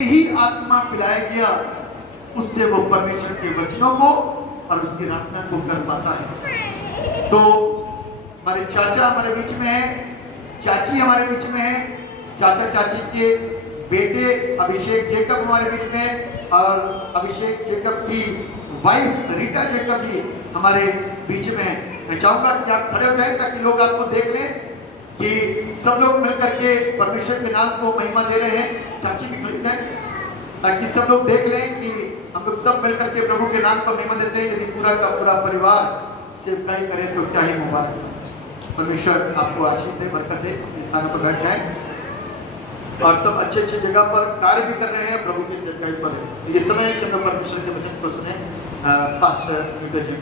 ही आत्मा पिलाया गया, उससे वो परमेश्वर के वचनों को और उसकी रचना को कर पाता है। तो हमारे चाचा हमारे बीच में है, चाची हमारे बीच में है, चाचा चाची के बेटे अभिषेक जेकब हमारे बीच में है और अभिषेक जेकब की वाइफ रीटा जेकब भी हमारे बीच में है। मैं चाहूंगा कि आप खड़े हो जाए ताकि लोग आपको देख लें कि सब लोग मिलकर के परमेश्वर के नाम को महिमा दे रहे हैं। चाची भी खड़ी जाए ताकि सब लोग देख लें कि हम लोग सब मिलकर के प्रभु के नाम को महिमा देते हैं। यदि पूरा का पूरा परिवार सेवकाई करे तो क्या ही मुबारक। परमेश्वर आपको आशीष दे, बरकत दे। अपने स्थानों पर बैठ जाए और सब अच्छे अच्छे जगह पर कार्य भी कर रहे हैं प्रभु की सेवकाई पर। ये समय कि हम लोग परमेश्वर के वचन को सुने। पास्टर मीटर ji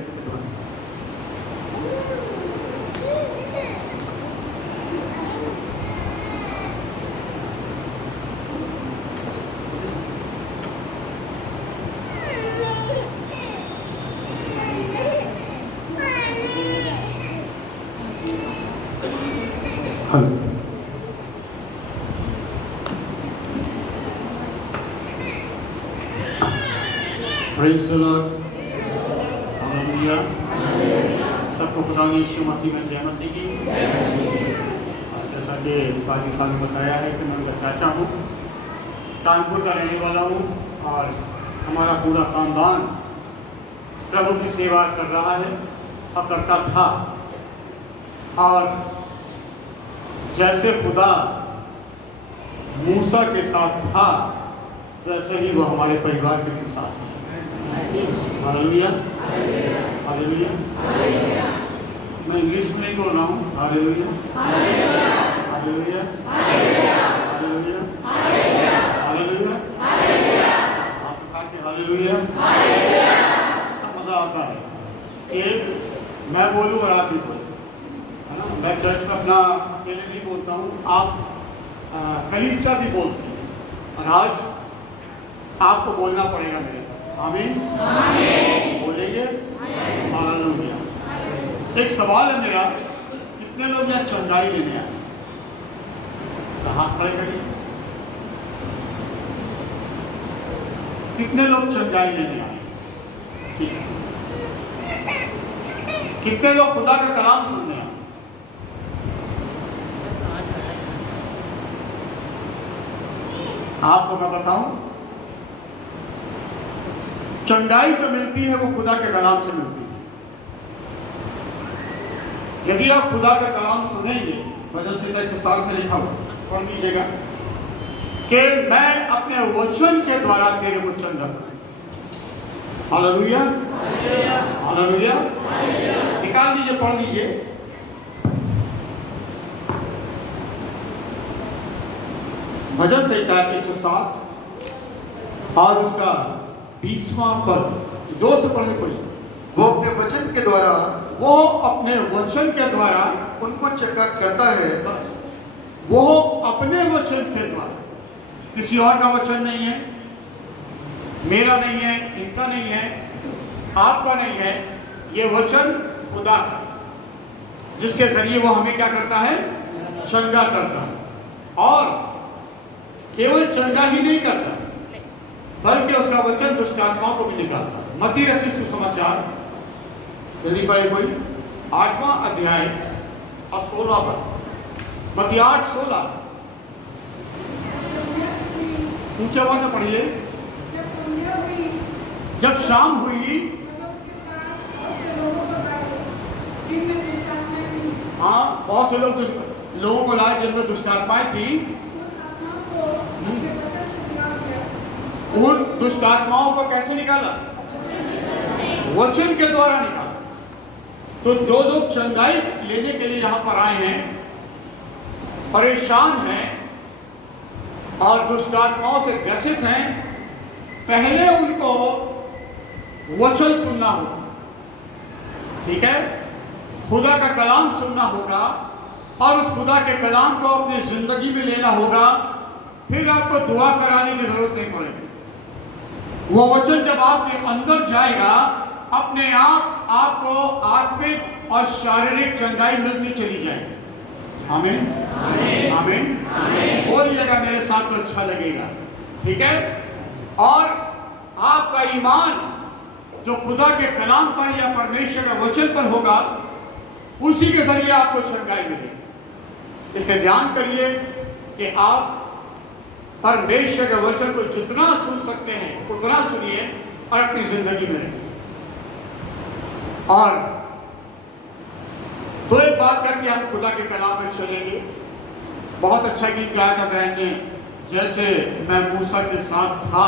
Praise the Lord. Hallelujah. सबको खुदा यीशु मसीह में जय मसीह की। जैसा कि काजी साहब ने बताया है कि मैं उनका चाचा हूँ, कानपुर का रहने वाला हूँ और हमारा पूरा खानदान प्रभु की सेवा कर रहा है और करता था। और जैसे खुदा मूसा के साथ था वैसे ही वो हमारे परिवार के साथ है। Hallelujah, hallelujah. मैं इंग्लिश में नहीं बोल रहा हूँ। Hallelujah, hallelujah, hallelujah, hallelujah. आप कहा कि हालेलुया, सब मजा आता है। एक मैं बोलूँ और आप भी बोलो, है ना। मैं चर्च में अपना अकेले नहीं बोलता हूँ, आप कलीसिया भी बोलते हैं और आज आपको बोलना पड़ेगा मेरे साथ। आमीन, बोलेंगे। हालेलुया। एक सवाल है मेरा, कितने लोग यहाँ चंगाई लेने आए? हाथ खड़े करिए। कितने लोग चंगाई लेने आए? ठीक है। कितने लोग खुदा का कलाम सुनने आए? आपको मैं बताऊं, चंगाई तो मिलती है वो खुदा के कलाम से मिलती है। यदि आप खुदा का कलाम सुनेंगे, भजन संहिता 107 में लिखा हुआ, पढ़ लीजिएगा कि मैं अपने वचन के द्वारा तेरे को चंगा करूं। Hallelujah, hallelujah. निकाल लीजिए, पढ़ लीजिए। भजन संहिता 107 और उसका 20वां पद जोर से पढ़ने पड़ेगा। वो अपने वचन के द्वारा, वो अपने वचन के द्वारा उनको चंगा करता है। बस वो अपने वचन के द्वारा, किसी और का वचन नहीं है, मेरा नहीं है, इनका नहीं है, आपका नहीं है। ये वचन खुदा का, जिसके जरिए वो हमें क्या करता है? चंगा करता है। और केवल चंगा ही नहीं करता बल्कि उसका वचन दुष्ट आत्माओं को भी निकालता है। मत्ती रचित सुसमाचार, यदि पढ़े कोई, 8वां अध्याय और 16 पद। मत्ती 8:16। ऊंचे आवाज में पढ़िए। जब शाम हुई, हाँ, बहुत से लोगों को लाए जिनमें दुष्ट आत्माएं थी। उन दुष्ट आत्माओं को कैसे निकाला? वचन के द्वारा निकाला। तो जो लोग चंगाई लेने के लिए यहां पर आए हैं, परेशान हैं और दुष्ट आत्माओं से ग्रसित हैं, पहले उनको वचन सुनना होगा। ठीक है, खुदा का कलाम सुनना होगा और उस खुदा के कलाम को अपनी जिंदगी में लेना होगा। फिर आपको दुआ कराने की जरूरत नहीं पड़ेगी। वो वचन जब आपके अंदर जाएगा, अपने आप आपको आत्मिक और शारीरिक चंगाई मिलती चली जाएगी। आमीन, आमीन। बोलिएगा मेरे साथ तो अच्छा लगेगा। ठीक है, और आपका ईमान जो खुदा के कलाम पर या परमेश्वर के वचन पर होगा, उसी के जरिए आपको चंगाई मिलेगी। इसे ध्यान करिए कि आप परमेश्वर के वचन को जितना सुन सकते हैं उतना सुनिए और अपनी जिंदगी में रखिए। और तो एक बात करके हम खुदा के कलाम में चलेंगे। बहुत अच्छा गीत गाया था बहन ने, जैसे मैं मूसा के साथ था,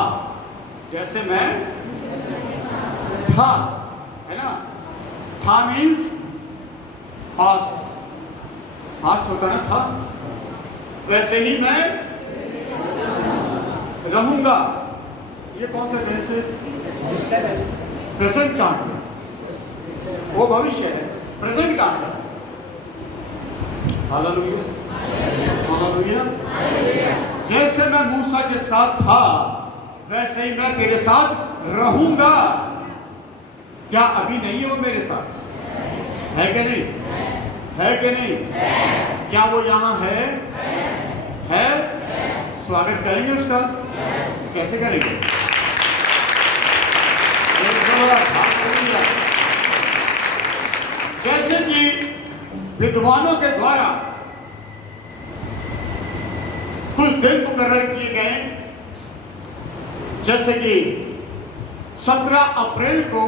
जैसे मैं था, है ना। था मीन्स पास्ट, पास्ट होता ना था, वैसे ही मैं रहूंगा। ये कौन सा टेंस है? प्रेजेंट कहां है? वो भविष्य है, प्रेजेंट कहां है? Hallelujah, hallelujah. जैसे मैं मूसा के साथ था वैसे ही मैं तेरे साथ रहूंगा। क्या अभी नहीं है वो मेरे साथ? है कि नहीं? है कि नहीं? क्या वो यहाँ है? है? स्वागत करेंगे उसका? कैसे करेंगे? जैसे कि विद्वानों के द्वारा कुछ दिन मुकर्रर किए गए, जैसे कि 17 अप्रैल को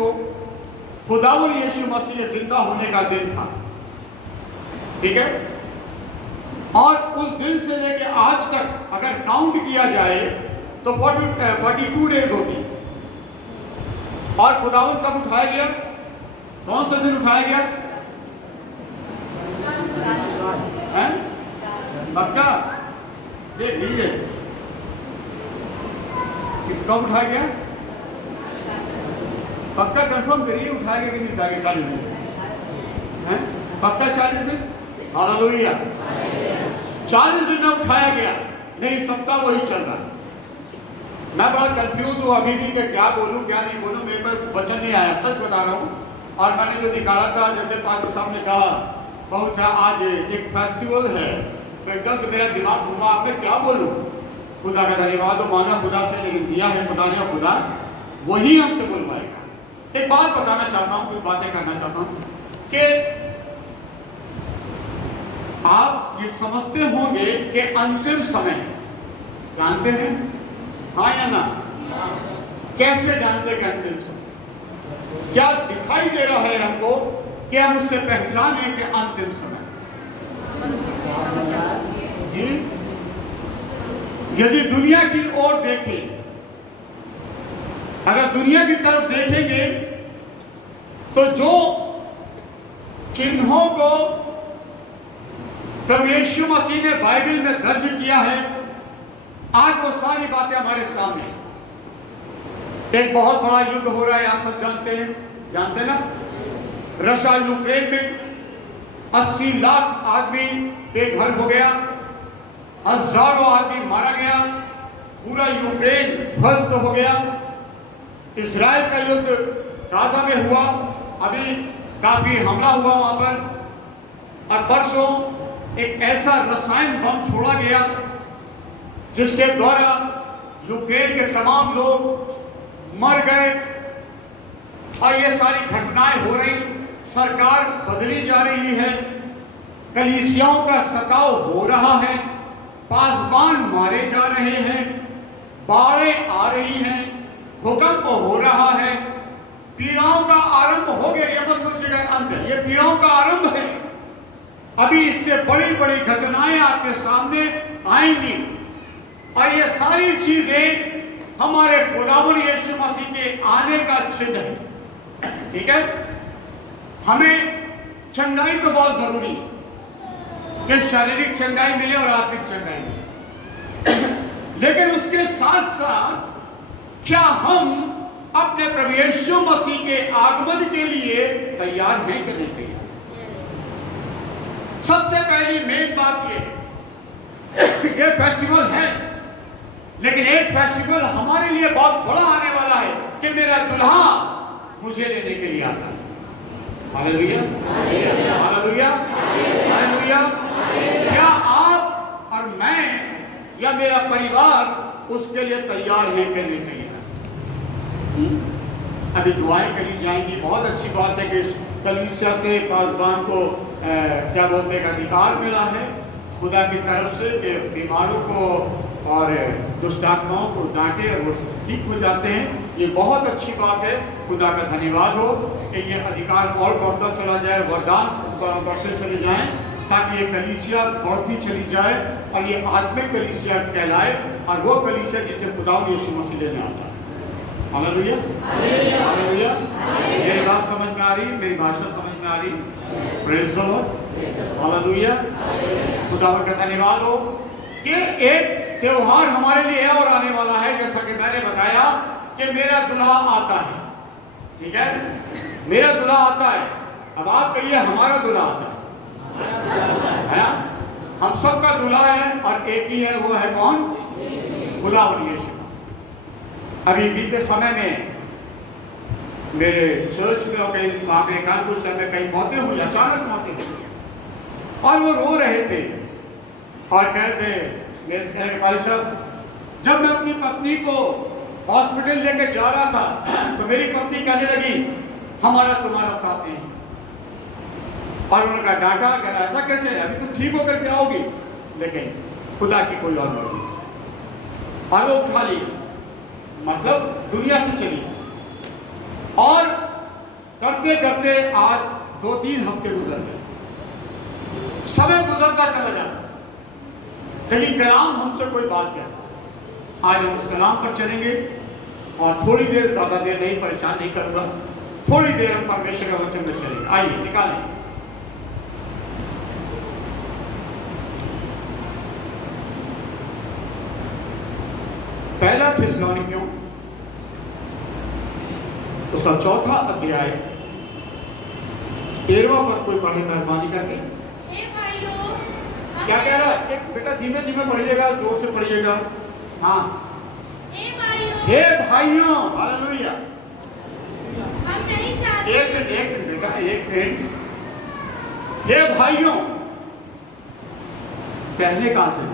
खुदावंद यीशु मसीह के जिंदा होने का दिन था, ठीक है। और उस दिन से लेकर आज तक अगर काउंट किया जाए तो 42 डेज होती है। और खुदावंद कब उठाया गया? कौन सा दिन उठाया गया? हैं? पक्का देख लीजिए कब उठाया गया, पक्का कंफर्म करिए, उठाया गया कि नहीं उठाया गया? 40 दिन हैं? पक्का 40 दिन? हालेलुया। 40 दिन में उठाया गया, नहीं सबका वही चल रहा है। मैं बड़ा कंफ्यूज हूँ अभी भी कि क्या बोलूँ क्या नहीं बोलूँ, मेरे पर वचन नहीं आया, सच बता रहा हूँ। और मैंने जो निकाला था, जैसे पास्टर साहब ने कहा बहुत आज एक फेस्टिवल है, तो एकदम से मेरा दिमाग घूमा, अब मैं क्या बोलूँ। खुदा का धन्यवाद हो, माना खुदा से लेकिन दिया है खुदा ने, खुदा वही हमसे बुलवाएगा। एक बात बताना चाहता हूँ, कुछ बातें करना चाहता हूँ कि आप ये समझते होंगे कि अंतिम समय जानते हैं, हाँ या ना? कैसे जानते कि अंतिम समय? क्या दिखाई दे रहा है हमको कि हम उससे पहचाने कि अंतिम समय? जी, यदि दुनिया की ओर देखें, अगर दुनिया की तरफ देखेंगे तो जो चिन्हों को प्रभु यीशु मसीह ने बाइबल में दर्ज किया है, आज वो सारी बातें हमारे सामने। एक बहुत बड़ा युद्ध हो रहा है, आप सब जानते हैं, जानते ना? रशिया यूक्रेन में 80 लाख आदमी बेघर हो गया, हजारों आदमी मारा गया, पूरा यूक्रेन ध्वस्त हो गया। इजराइल का युद्ध गाजा में हुआ, अभी काफी हमला हुआ वहां पर। और परसों एक ऐसा रसायन बम छोड़ा गया जिसके द्वारा यूक्रेन के तमाम लोग मर गए। और ये सारी घटनाएं हो रही, सरकार बदली जा रही है, कलीसियाओं का सताव हो रहा है, पासबान मारे जा रहे हैं, बाढ़ें आ रही हैं, भूकंप हो रहा है, पीड़ाओं का आरंभ हो गया। ये मत सोचिएगा अंत है, ये पीड़ाओं का आरंभ है। अभी इससे बड़ी बड़ी घटनाएं आपके सामने आएंगी। और ये सारी चीजें हमारे खुदावंद यीशु मसीह के आने का चिन्ह है, ठीक है। हमें चंगाई तो बहुत जरूरी है कि शारीरिक चंगाई मिले और आत्मिक चंगाई मिले, लेकिन उसके साथ साथ क्या हम अपने प्रभु यीशु मसीह के आगमन के लिए तैयार हैं कि नहीं तैयार? सबसे पहली मेन बात ये फेस्टिवल है, लेकिन एक फेस्टिवल हमारे लिए बहुत बड़ा आने वाला है कि मेरा दुल्हा मुझे लेने के लिए आता है। Hallelujah, hallelujah, hallelujah. क्या आप और मैं या मेरा परिवार उसके लिए तैयार हैं कि नहीं तैयार? अभी दुआएं करी जाएंगी। बहुत अच्छी बात है कि इस कलीसिया से पासबान को क्या बोलते हैं अधिकार मिला है खुदा की तरफ से कि बीमारों को और दुष्ट आत्माओं को डांटे और वो ठीक हो जाते हैं। ये बहुत अच्छी बात है। खुदा का धन्यवाद हो कि ये अधिकार और बढ़ता चला जाए, वरदान बढ़ते चले जाएं, ताकि ये कलीसिया बढ़ती चली जाए और ये आत्मिक कलीसिया कहलाए और वो कलीसिया जिसे खुदा यीशु मसीह लेने आता है। Hallelujah, hallelujah. मेरी बात समझ में आ रही, मेरी भाषा समझ में आ रही? Praise the lord, hallelujah. खुदा का धन्यवाद हो कि एक त्योहार हमारे लिए और आने वाला है। जैसा कि मैंने बताया कि मेरा दुल्हा आता है, ठीक है, मेरा दुल्हा आता है। अब आप कहिए हमारा दुल्हा आता है ना? हम सबका दुल्हा है और एक ही है, वो है कौन? खुदा यीशु। अभी बीते समय में मेरे चर्च में और कहीं वहां पे कानपुर शहर में कई मौतें हुई, अचानक मौतें हुई, और वो रो रहे थे और कहते मेरे भाई साहब, जब मैं अपनी पत्नी को हॉस्पिटल लेके जा रहा था तो मेरी पत्नी कहने लगी हमारा तुम्हारा साथ नहीं। और उन्होंने कहा डांटा, कह रहा ऐसा कैसे, अभी तुम ठीक होकर के आओगी। लेकिन खुदा की कोई और मर्जी, और वो उठा लिया, मतलब दुनिया से चली। और करते करते आज 2-3 हफ्ते गुजर गए, समय गुजरता चला जाता, लेकिन कलाम हमसे कोई बात कहता। आज हम उस कलाम पर चलेंगे और थोड़ी देर, ज्यादा देर नहीं, परेशान नहीं करूंगा, थोड़ी देर हम परमेश्वर के वचन में चलेंगे। आइए निकालें पहला थिस्सलुनीकियों उसका 4था अध्याय 13वां पद कोई पढ़े मेहरबानी करके। क्या कह रहा है? एक बेटा धीमे धीमे पढ़िएगा, जोर से पढ़िएगा। हाँ, हे भाइयों, हालेलुया। एक मिनट बेटा, एक मिनट। हे भाइयों, कहने कहां से?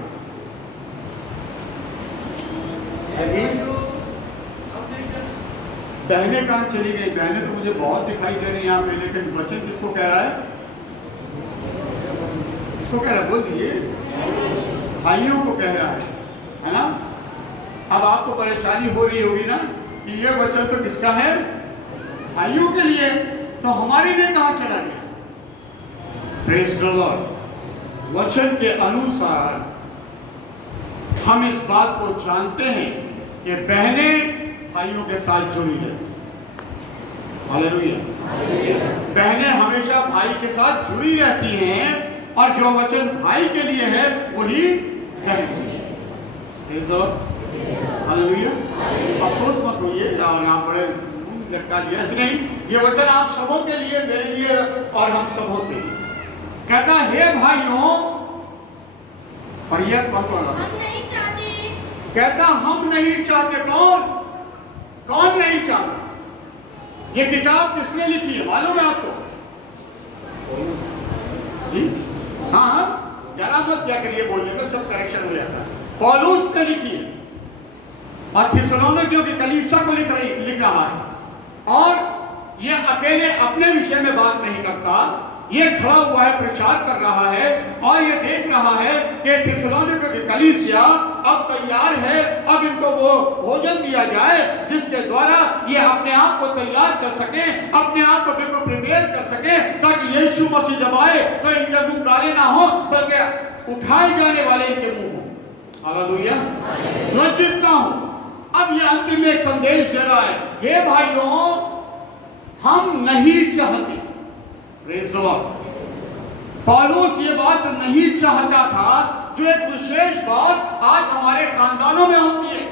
बहने कहां चली गई? बहने तो मुझे बहुत दिखाई दे रही हैं यहाँ पे, लेकिन वचन किसको कह रहा है? किसको कह रहा है? बोल दीजिए। भाइयों को कह रहा है ना? अब आपको परेशानी हो रही होगी ना कि ये वचन तो किसका है? भाइयों के लिए, तो हमारे लिए कहां चला गया? Praise the Lord. वचन के अनुसार हम इस बात को जानते हैं कि बहनें भाइयों के साथ जुड़ी रहती हैं। हालेलुया। बहनें हमेशा भाई के साथ जुड़ी रहती हैं और जो वचन भाई के लिए है वही बहन। हालेलुया। अफसोस मत होइए, ना बड़े लटका दिया, ऐसे नहीं, ये वचन आप सबों के लिए, मेरे लिए और हम सबों के लिए। कहता हे भाइयों, पढ़िए कौन पढ़ रहा है? कहता हम नहीं चाहते। कौन नहीं चाहता? ये किताब किसने लिखी है मालूम है आपको? जी हाँ, जरा मत क्या करिए बोलने में, सब करेक्शन हो जाता है। पौलुस ने लिखी है और थिस्सलुनीकियों की कलीसिया को लिख रहा है। और ये अकेले अपने विषय में बात नहीं करता, ये खड़ा हुआ है, प्रचार कर रहा है और ये देख रहा है कि थिस्सलुनीकियों की कलीसिया अब तैयार है। अब इनको वो भोजन दिया जाए जिसके द्वारा ये अपने आप को तैयार कर सके, अपने आप को बिल्कुल प्रिपेयर कर सके, ताकि यीशु मसीह जब आए तो इनके मुंह काले ना हो, बल्कि उठाए जाने वाले इनके मुंह हो। हालेलुया। लज्जित ना हो। अब ये अंतिम एक संदेश दे रहा है, हे भाइयों, हम नहीं चाहते। Praise the Lord. पौलुस ये बात नहीं चाहता था, जो एक विशेष बात आज हमारे खानदानों में होती है।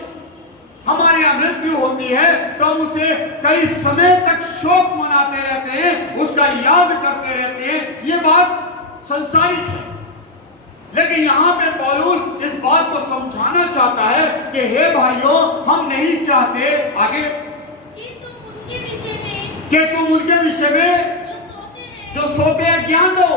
हमारे यहाँ मृत्यु होती है तो हम उसे कई समय तक शोक मनाते रहते हैं, उसका याद करते रहते हैं। ये बात संसारिक है, लेकिन यहाँ पे पौलुस इस बात को समझाना चाहता है कि हे भाइयों, हम नहीं चाहते आगे कि तुम उनके विषय में जो सोते हैं ज्ञान लो।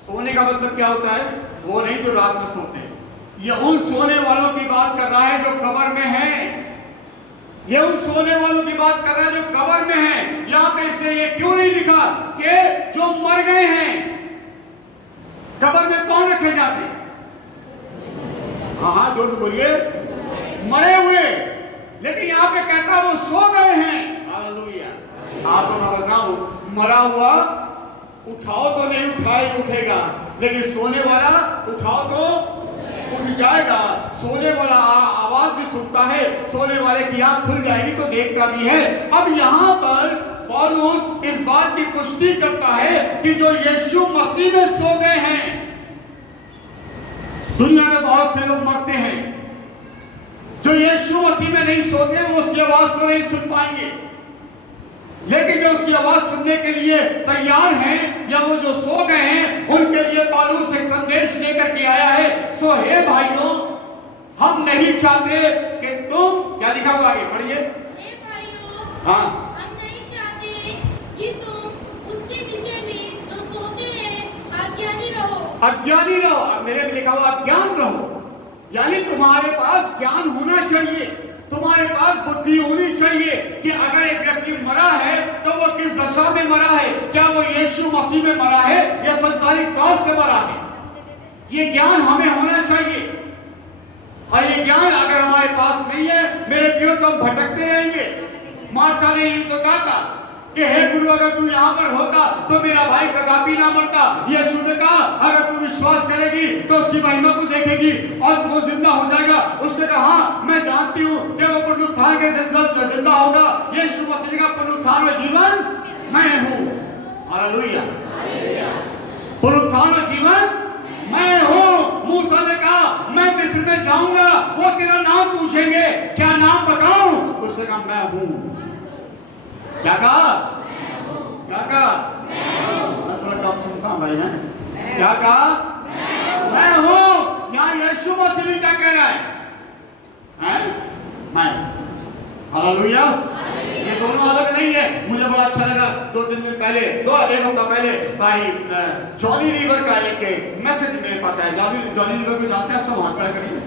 सोने का मतलब क्या होता है? वो नहीं जो रात में सोते हैं, ये उन सोने वालों की बात कर रहा है जो कब्र में हैं। ये उन सोने वालों की बात कर रहा है जो कब्र में हैं। यहां पे इसने ये क्यों नहीं लिखा कि जो मर गए हैं? कब्र में कौन रखे जाते हैं? हाँ दोस्त बोलिए, मरे हुए। लेकिन यहाँ पे कहता है वो सो गए हैं। हालेलुया। आपको मैं बताऊं, मरा हुआ उठाओ तो नहीं उठेगा, लेकिन सोने वाला उठाओ तो उठ जाएगा। सोने वाला आवाज भी सुनता है, सोने वाले की आंख खुल जाएगी तो देखता भी है। अब यहाँ पर पौलुस इस बात की पुष्टि करता है कि जो यीशु मसीह में सो गए हैं। दुनिया में बहुत से लोग मरते हैं, जो यीशु मसीह में नहीं सोते वो उसकी आवाज को नहीं सुन पाएंगे। लेकिन जो उसकी आवाज सुनने के लिए तैयार हैं या वो जो सो गए हैं, उनके लिए पौलुस एक संदेश लेकर के आया है। सो हे भाइयों, हम नहीं चाहते कि तुम, क्या लिखा हुआ आगे पढ़िए। हे भाइयों, हाँ, हम नहीं चाहते कि तुम उसके विषय में जो सोते हैं अज्ञानी रहो। अज्ञानी रहो। अब मेरे में लिखा हुआ ज्ञान रहो, यानी तुम्हारे पास ज्ञान होना चाहिए, तुम्हारे पास बुद्धि होनी चाहिए कि अगर एक व्यक्ति मरा है तो वो किस दशा में मरा है। क्या वो यीशु मसीह में मरा है या संसारिक तौर से मरा है? ये ज्ञान हमें होना चाहिए। और ये ज्ञान अगर हमारे पास नहीं है, मेरे प्रियो, तो हम भटकते रहेंगे। मार्था ने यही तो कहा था कि हे गुरु, अगर तू यहाँ पर होता तो मेरा भाई कदापि ना मरता। यीशु ने कहा अगर तू विश्वास करेगी तो उसकी महिमा को देखेगी और वो जिंदा हो जाएगा। उसने कहा हाँ, मैं जानती हूँ कि वो पुनरुत्थान के दिन जिंदा होगा। यीशु मसीह का पुनरुत्थान और जीवन मैं हूँ। हालेलुया। पुनरुत्थान और जीवन मैं हूँ। मूसा ने कहा मैं मिस्र में जाऊंगा, वो तेरा नाम पूछेंगे, क्या नाम बताऊं? उसने कहा मैं हूँ। क्या कहा? क्या कहा? मैं थोड़ा कम सुनता हूँ भाई, हैं? क्या कहा? मैं हूँ। यहाँ यीशु मसीह क्या कह रहा है? मैं। हालेलुया। ये दोनों अलग नहीं है। मुझे बड़ा अच्छा लगा, 2-3 दिन पहले, एक हफ्ता पहले भाई जॉनी लीवर का एक मैसेज मेरे पास आया। जॉनी लीवर को जानते हैं आप सब? हाथ खड़ा करिए।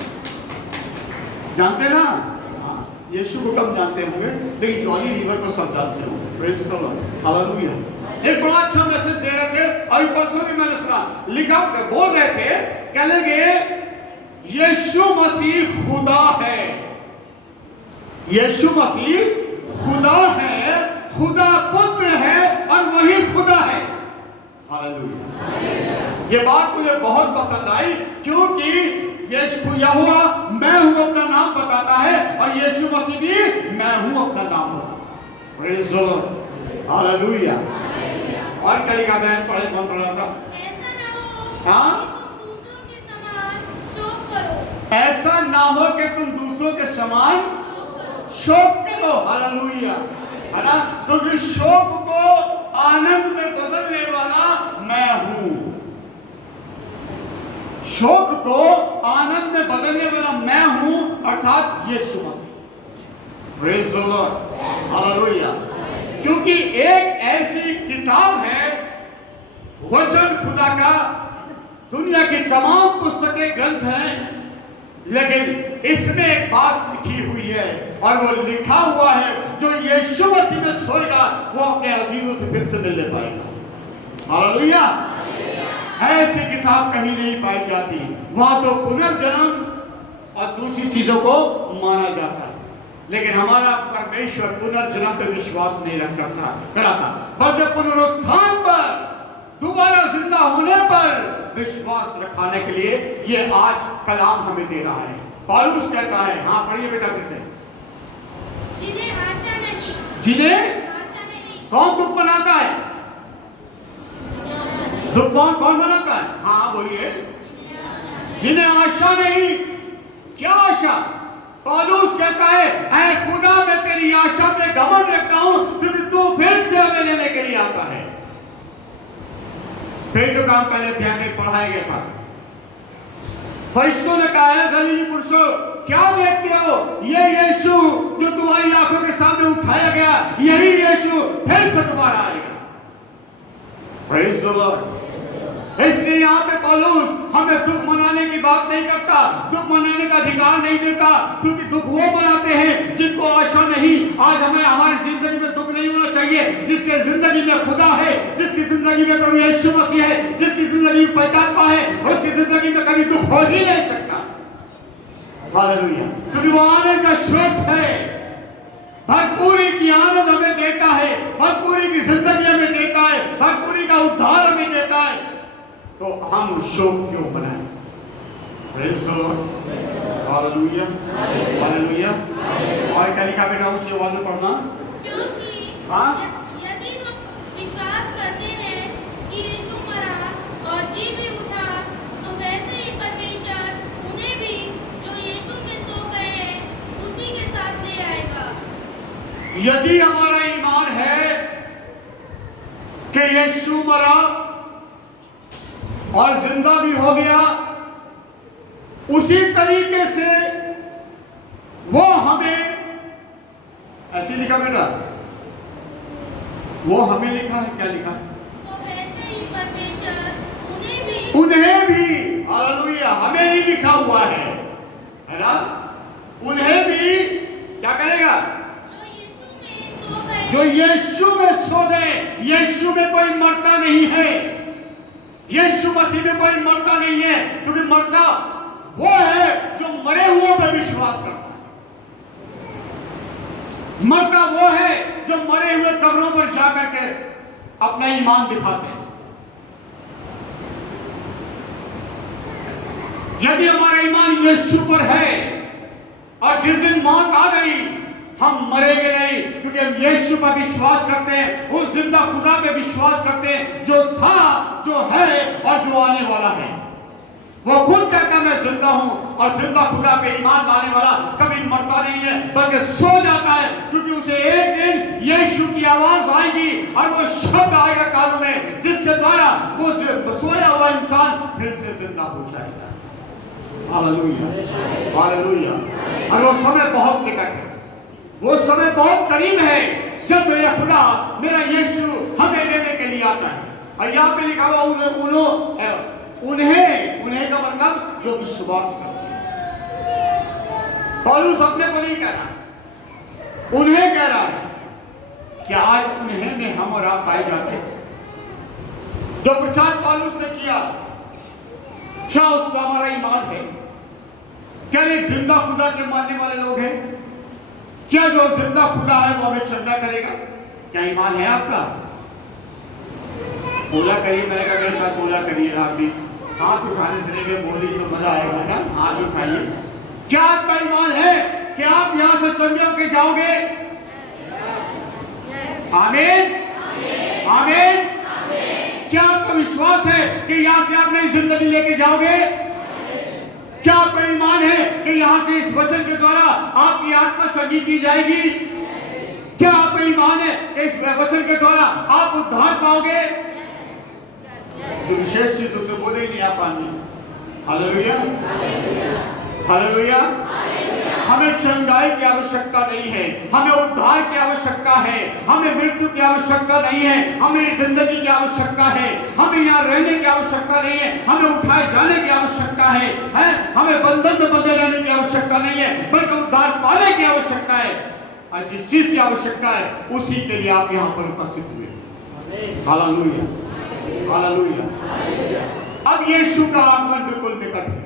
जानते ना? यीशु को कम जानते होंगे, लेकिन जॉनी लीवर को सब जानते होंगे। Praise the lord. हालेलुया। एक बड़ा अच्छा मैसेज दे रहे थे, अभी परसों भी मैंने सुना। लिखा बोल रहे थे, कह लेंगे यीशु मसीह खुदा है। यीशु मसीह खुदा है, खुदा पुत्र है और वही खुदा है। हालेलुया। ये बात मुझे बहुत पसंद आई, क्योंकि यीशु यहोवा मैं हूं अपना नाम बताता है और यीशु मसीह भी मैं हूं अपना नाम बताता है। Praise the lord. हालेलुया। और कल का बहन पढ़े, कौन पढ़ रहा था? ऐसा ना हो हाँ? कि तुम दूसरों के समान शोक करो। ऐसा ना हो कि तुम दूसरों के समान शोक करो। हालेलुया। है ना? क्योंकि शोक को आनंद में बदलने वाला मैं हूं। शोक को आनंद में बदलने वाला मैं हूं, अर्थात यीशु मसीह। Praise the lord. हालेलुया। क्योंकि एक ऐसी किताब है, वचन खुदा का, दुनिया की तमाम पुस्तकें ग्रंथ हैं, लेकिन इसमें एक बात लिखी हुई है और वो लिखा हुआ है जो यीशु मसीह में सोएगा वो अपने अजीजों से फिर से मिलने पाएगा। हालेलुया। ऐसी किताब कहीं नहीं पाई जाती। वहां तो पुनर्जन्म और दूसरी चीजों को माना जाता है, लेकिन हमारा परमेश्वर पुनर्जन्म पे विश्वास नहीं करा था, बल्कि पुनरुत्थान पर, दोबारा जिंदा होने पर विश्वास रखाने के लिए ये आज कलाम हमें दे रहा है। पौलुस कहता है, हाँ पढ़िए बेटा फिर से। जिन्हें आशा नहीं, जिन्हें आशा नहीं, कौन दुख बनाता है? दुख कौन बनाता है? हाँ बोलिए। जिन्हें आशा नहीं। क्या आशा? पौलुस कहता है ऐ खुदा, मैं तेरी आशा पे घमंड रखता हूं क्योंकि तू फिर से हमें लेने के लिए आता है। फिर तो काम पहले अध्याय में पढ़ाया गया था। फरिश्तों ने कहा है गलीली पुरुषों, क्या देखते हो? ये यीशु जो तुम्हारी आंखों के सामने उठाया गया, यही यीशु फिर से दोबारा आएगा। Praise the Lord. इसलिए यहाँ पे पौलुस हमें दुख मनाने की बात नहीं करता, दुख मनाने का अधिकार नहीं देता, क्योंकि दुख वो मनाते हैं जिनको आशा नहीं। आज हमें हमारी जिंदगी में दुख नहीं होना चाहिए। जिसके जिंदगी में खुदा है, जिसकी जिंदगी में प्रभु यीशु मसीह है, जिसकी जिंदगी में पवित्रात्मा है, उसकी जिंदगी में कभी दुख हो ही नहीं सकता। हालेलुया, क्योंकि वो आनंद का स्रोत है, भरपूरी की आनंद हमें देता है, भरपूरी की जिंदगी हमें देता है, भरपूरी का उद्धार हमें देता है। तो हम शोक क्यों बनाएं? Praise the lord, hallelujah, hallelujah. और क्या लिखा बेटा उस वाले पढ़ना? क्योंकि हाँ? यदि हम विश्वास करते हैं कि यीशु मरा और जी भी उठा, तो वैसे ही परमेश्वर उन्हें भी जो यीशु में सो गए हैं उसी के साथ ले आएगा। यदि हमारा ईमान है कि यीशु मरा और जिंदा भी हो गया, उसी तरीके से वो हमें, ऐसे लिखा बेटा, वो हमें लिखा है, क्या लिखा है? तो वैसे ही परमेश्वर उन्हें भी, हालेलुया, हमें नहीं लिखा हुआ है ना? उन्हें भी क्या करेगा? जो यीशु में सो गए। यीशु में कोई मरता नहीं है, यीशु मसीह में कोई मरता नहीं है, क्योंकि मरता वो है जो मरे हुओं पर विश्वास करता है। मरता वो है जो मरे हुए कब्रों पर जाकर के अपना ईमान दिखाते हैं। यदि हमारा ईमान यीशु पर है और जिस दिन मौत आ गई, हम मरेंगे नहीं, क्योंकि हम यीशु पर विश्वास करते हैं, उस जिंदा खुदा पे विश्वास करते हैं, जो था, जो है और जो आने वाला है। वो खुद कहता है मैं जिंदा हूं, और जिंदा खुदा पे ईमान लाने वाला कभी मरता नहीं है, बल्कि सो जाता है, क्योंकि उसे एक दिन यीशु की आवाज आएगी और वो शब्द आएगा कानों में, जिसके द्वारा वो सोया हुआ इंसान फिर से जिंदा हो जाएगा। Hallelujah, hallelujah. और वो समय बहुत निकट है, वो समय बहुत करीब है जब मेरा खुदा, मेरा यीशु हमें लेने के लिए आता है। और यहाँ पे लिखा हुआ उन्हें का मतलब जो विश्वास करते हैं। पौलुस अपने को नहीं कह रहा, उन्हें कह रहा है कि आज उन्हें में हम और आप पाए जाते हैं। जो प्रचार पौलुस ने किया, क्या उसका हमारा ईमान है? क्या एक जिंदा खुदा के मानने वाले लोग हैं? क्या जो जिंदा खुदा है वो हमें चंगा करेगा? क्या ईमान है आपका? बोला करिए, मैंने कहा मेरे साथ बोला करिए। आप भी हाथ उठाने से लेके बोली तो मजा आएगा ना, हाथ उठाइए। क्या आपका ईमान है कि आप यहां से चंगे होके जाओगे? आमीन, आमीन। क्या आपका विश्वास है कि यहां से आप नई जिंदगी लेके जाओगे? क्या आपका ईमान है कि यहां से इस वचन के द्वारा आपकी आत्मा चंगी की जाएगी? क्या आपका ईमान है कि इस वचन के द्वारा आप उद्धार पाओगे? तो विशेष चीज तो बोले ही नहीं आप पानी। Hallelujah, hallelujah. हमें चंगाई की आवश्यकता नहीं है, हमें उद्धार की आवश्यकता है, हमें मृत्यु की आवश्यकता नहीं है, हमें जिंदगी की आवश्यकता है, हमें यहाँ रहने की आवश्यकता नहीं है, हमें उठाए जाने की आवश्यकता है, हमें बंधन में बंधे रहने की आवश्यकता नहीं है, बल्कि उद्धार पाने की आवश्यकता है। और जिस चीज की आवश्यकता है उसी के लिए आप यहाँ पर उपस्थित हुए। Hallelujah, hallelujah. अब यीशु का आगमन बिल्कुल निकट है,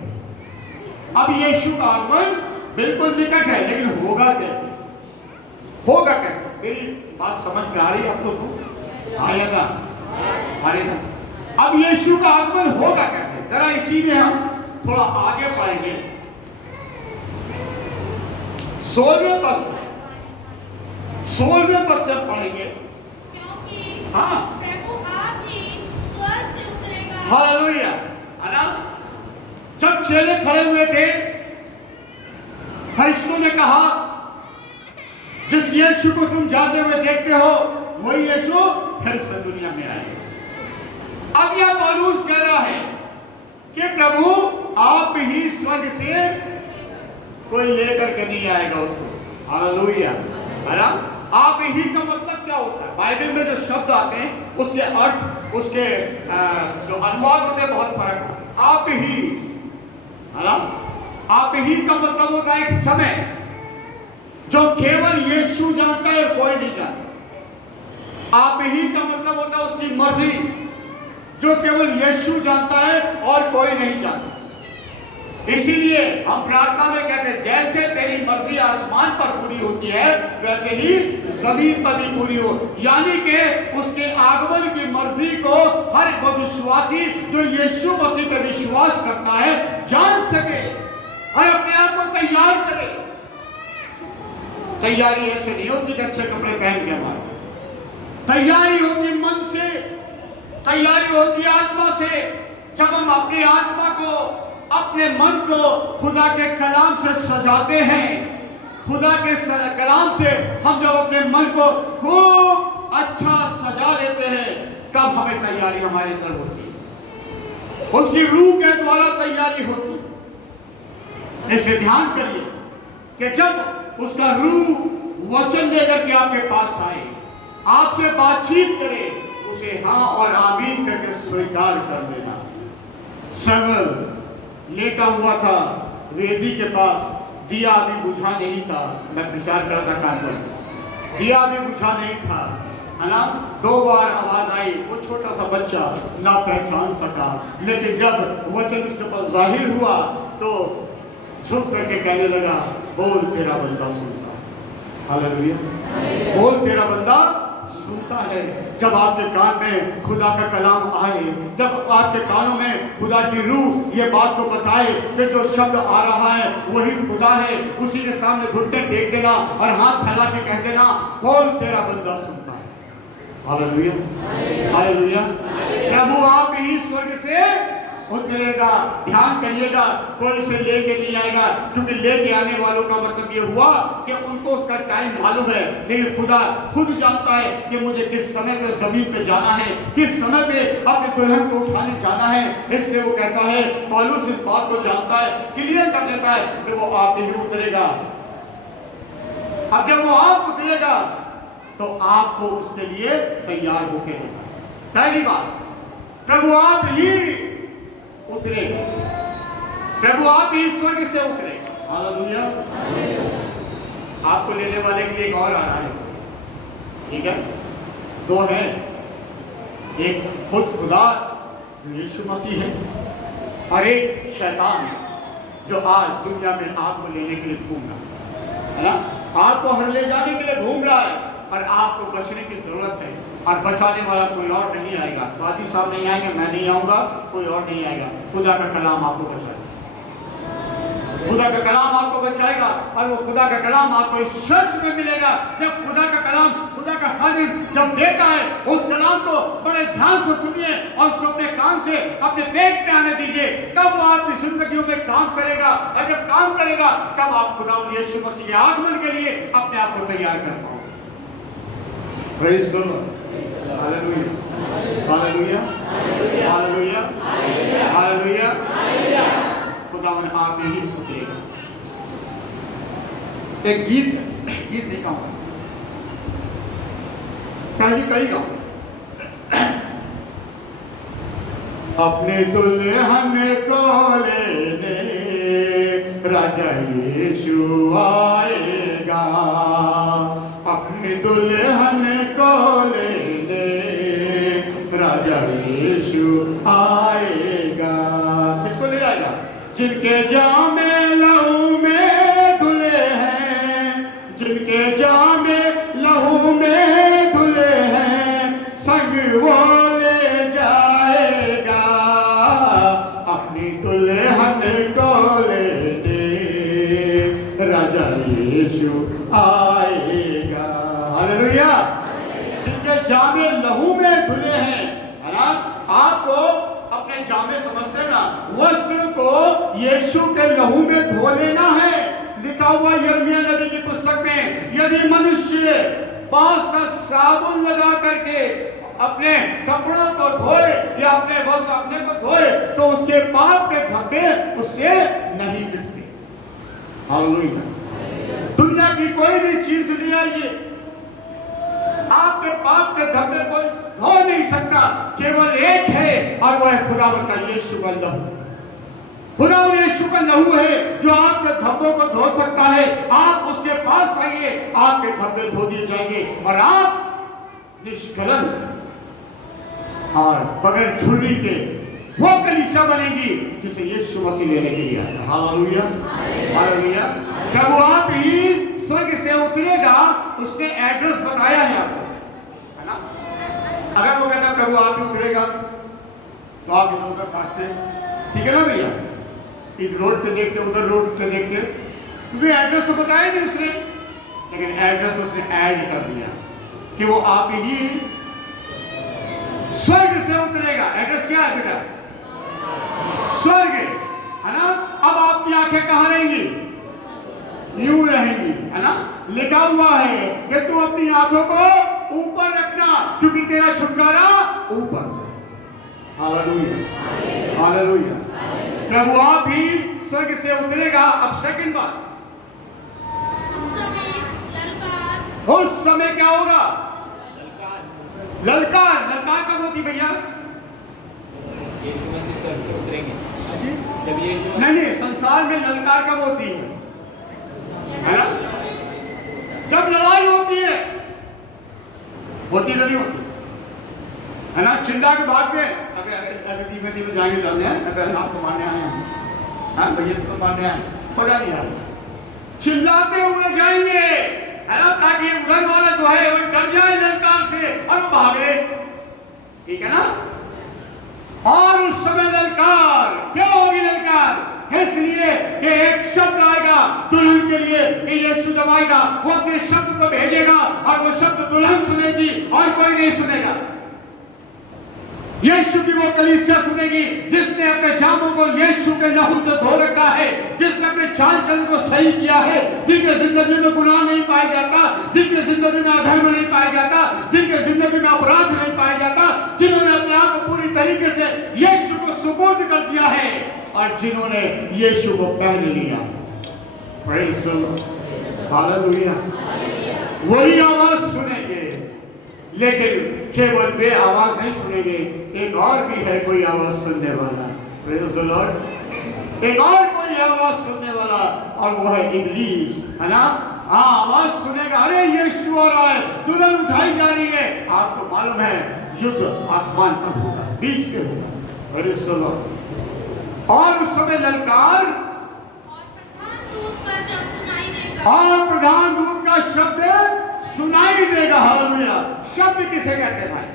अब यीशु का आगमन बिल्कुल निकट है, लेकिन होगा कैसे? होगा कैसे? मेरी बात समझ में आ रही है आप लोग को? आएगा, आएगा। अब यीशु का आगमन होगा कैसे? जरा इसी में हम थोड़ा आगे पढ़ेंगे। 16वें पद से पढ़ेंगे। हाँ, प्रभु आप ही स्वर्ग से उतरेगा। हालेलुया, है ना? जब चेले खड़े हुए थे, फरिश्तों ने कहा जिस यीशु को तुम जाते हुए देखते हो वही यीशु फिर से दुनिया में आएगा। अब यह पौलुस कह रहा है कि प्रभु आप ही स्वर्ग से कोई लेकर के नहीं आएगा उसको। हालेलुया, है ना? आप ही का मतलब क्या होता है? बाइबल में जो शब्द आते हैं उसके अर्थ, उसके जो अनुवाद होते हैं बहुत फर्क होता है। आप ही, है ना? आप ही का मतलब होता है एक समय जो केवल यीशु जानता है और कोई नहीं जानता। आप ही का मतलब होता है उसकी मर्जी जो केवल यीशु जानता है और कोई नहीं जानता। इसीलिए हम प्रार्थना में कहते हैं जैसे तेरी मर्जी आसमान पर पूरी होती है वैसे ही जमीन पर भी पूरी हो। यानी कि उसके आगमन की मर्जी को हर वो विश्वासी जो यीशु मसीह पर विश्वास करता है जान सके और अपने आप को तैयार करे। तैयारी ऐसे नहीं होती कि अच्छे कपड़े पहन के हमारे, तैयारी होती मन से, तैयारी होती आत्मा से। जब हम अपनी आत्मा को, अपने मन को खुदा के कलाम से सजाते हैं, खुदा के कलाम से हम जब अपने मन को खूब अच्छा सजा लेते हैं तब हमें तैयारी हमारे अंदर होती है, उसकी रूह के द्वारा तैयारी होती है। इसे ध्यान करिए कि जब उसका रूह वचन लेकर के आपके पास आए, आपसे बातचीत करे, उसे हाँ और आमीन करके स्वीकार कर लेना। सगल लेटा हुआ था वेदी के पास, दिया अभी बुझा नहीं था। मैं विचार कर रहा था काम पर, दिया अभी बुझा नहीं था, है ना? 2 बार आवाज आई, वो छोटा सा बच्चा ना पहचान सका, लेकिन जब वचन उसके पास जाहिर हुआ तो झुक करके कहने लगा, बोल तेरा बंदा सुनता है। हालेलुया, बोल तेरा बंदा सुनता है। जब आपके कान में खुदा का कलाम आए, जब आपके कानों में खुदा की रूह ये बात को बताए कि जो शब्द आ रहा है वही खुदा है, उसी के सामने घुटने टेक देना और हाथ फैला के कह देना, बोल तेरा बंदा सुनता है। Hallelujah, hallelujah. प्रभु आप ही स्वर्ग से उतरेगा। ध्यान करिएगा, कोई उसे लेके नहीं आएगा, क्योंकि लेके आने वालों का मतलब ये हुआ कि उनको उसका टाइम मालूम है, लेकिन खुदा खुद जानता है कि मुझे किस समय पे जमीन पे जाना है, किस समय पे अपने दुल्हन को उठाने जाना है। इसलिए वो कहता है, पौलुस इस बात को जानता है, क्लियर कर देता है कि वो आप ही उतरेगा। अब जब वो आप उतरेगा तो आपको उसके लिए तैयार होके रहना। पहली बात, प्रभु आप ही उतरेगा, प्रभु आप ही स्वर्ग से उतरेगा। हालेलुया। आपको लेने वाले के लिए एक और आ रहा है, ठीक है? 2 है, एक खुद खुदा जो यीशु मसीह है और एक शैतान जो आज दुनिया में आपको लेने के लिए घूम रहा है ना? आपको हर ले जाने के लिए घूम रहा है और आपको बचने की जरूरत है, और बचाने वाला कोई और नहीं आएगा। दादी साहब नहीं आएंगे, मैं नहीं आऊंगा, कोई और नहीं आएगा। खुदा का कलाम आपको बचाएगा, खुदा का कलाम आपको बचाएगा, और वो खुदा का कलाम आपको इस शख्स में मिलेगा। जब खुदा का कलाम, खुदा का खादिम जब देता है, उस कलाम को बड़े ध्यान से सुनिए और उसको अपने कान से अपने पेट में आने दीजिए, तब वो आपकी जिंदगियों में काम करेगा। और जब काम करेगा तब आप खुदा यीशु मसीह के आगमन के लिए अपने आप को तैयार कर पाओगे। Praise the lord. Hallelujah, hallelujah, hallelujah, hallelujah. खुदावन आप ही उतरेगा। एक गीत है, गीत नहीं गाऊंगा, कहीं गाऊंगा। अपने दुल्हन को लेने राजा यीशु आएगा, अपने दुल्हन को लेने राजा यीशु आएगा। किसको ले जाएगा? जिनके जामे लहू में धुले हैं, जिनके जामे लहू में धुले हैं, संग वो ले जाएगा, अपनी दुल्हन को लेने राजा यीशु आएगा। हालेलुया। जिनके जामे लहू में धुले हैं, है ना? आपको अपने जामे समझते ना, वस्त्र को यीशु के लहू में धो लेना है। लिखा हुआ यिर्मयाह नबी की पुस्तक में, यदि मनुष्य 5 सा साबुन लगा करके अपने कपड़ों को धोए या अपने वस्त्र अपने को धोए तो उसके पाप के धब्बे उससे नहीं मिटते। हालेलुया। दुनिया की कोई भी चीज ले आइए, आपके पाप के धब्बे कोई धो नहीं सकता, केवल एक है और वह है खुदावंद का यीशु का लहू। खुदा यीशु का लहू है जो आपके धब्बों को धो सकता है। आप उसके पास आइए, आपके धब्बे धो दिए जाएंगे और आप निष्कलंक और बगैर झुर्री के वो कलीसिया बनेगी जिसे यीशु मसीह लेने के लिए आया। Hallelujah, hallelujah. प्रभु आप ही स्वर्ग से उतरेगा, उसने एड्रेस बताया है आपको, है ना। अगर वो कहता प्रभु आप ही उतरेगा तो आप इधर उधर काटते, ठीक है ना भैया, इस रोड पे देखते उधर रोड पे देखते, क्योंकि एड्रेस तो बताया नहीं उसने, लेकिन एड्रेस उसने ऐड कर दिया कि वो आप ही स्वर्ग से उतरेगा। एड्रेस क्या है बेटा? स्वर्ग, है ना। अब आपकी आंखें कहां रहेंगी? यूं रहेंगी, है ना। लिखा हुआ है कि तू अपनी आंखों को ऊपर रखना क्योंकि तेरा छुटकारा ऊपर से। Hallelujah, hallelujah. प्रभु आप ही स्वर्ग से उतरेगा। अब सेकंड बात, उस समय क्या होगा? ललकार। ललकार कब होती भैया? नहीं, संसार में ललकार कब होती है ना? जब लड़ाई होती है, होती नहीं होती, है ना। चिल्ला के बाद में अगर ऐसे धीमे धीमे जाएंगे जाने हैं, अगर आपको मारने आए हैं, हाँ भैया तो मारने आए, मजा नहीं आ रहा। चिल्लाते हुए जाएंगे, है ना, ताकि उधर वाला जो है वो डर जाए ललकार से और वो भागे, ठीक है ना। और उस समय ललकार क्या होगी? ललकार इसलिए कि एक शब्द आएगा दुल्हन के लिए कि यीशु जब आएगा वो अपने शब्द को भेजेगा और वो शब्द दुल्हन सुनेगी और कोई नहीं सुनेगा। यीशु की वो कलीसिया सुनेगी जिसने अपने जामों को यीशु के लहू से धो रखा है, जिसने अपने चाल चलन को सही किया है, जिनके जिंदगी में गुनाह नहीं पाया जाता, जिनके जिंदगी में अधर्म नहीं पाया जाता, जिनके जिंदगी में अपराध नहीं पाया जाता, जिन्होंने अपने आप को पूरी तरीके से यीशु को सुपुर्द कर दिया है और जिन्होंने यीशु को पहन लिया। Praise the lord, hallelujah. वही आवाज सुनेंगे, लेकिन केवल वे आवाज नहीं सुनेंगे, एक और भी है कोई आवाज सुनने वाला। Praise the Lord. एक और कोई आवाज सुनने वाला और वो है इब्लीस, है ना। हाँ, आवाज सुनेगा, अरे यीशु आ रहा है, दुल्हन उठाई जा रही है। आपको मालूम है युद्ध आसमान पर होगा, बीच में होगा। Praise the Lord. और उस समय ललकार और प्रधान दूत का शब्द सुनाई देगा। हालेलुया। शब्द किसे कहते हैं भाई?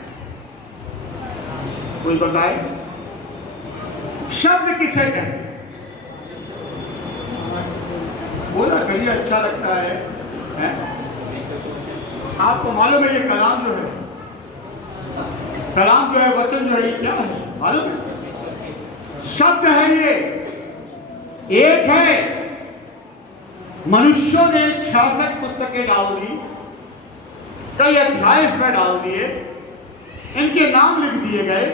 कोई बताए शब्द किसे कहते हैं? बोला करिए, अच्छा लगता है? आपको मालूम है ये कलाम जो है, कलाम जो है, वचन जो है, ये क्या है मालूम है? शब्द है ये। एक है, मनुष्यों ने 66 पुस्तकें डाल दी, कई अध्याय इसमें डाल दिए, इनके नाम लिख दिए गए,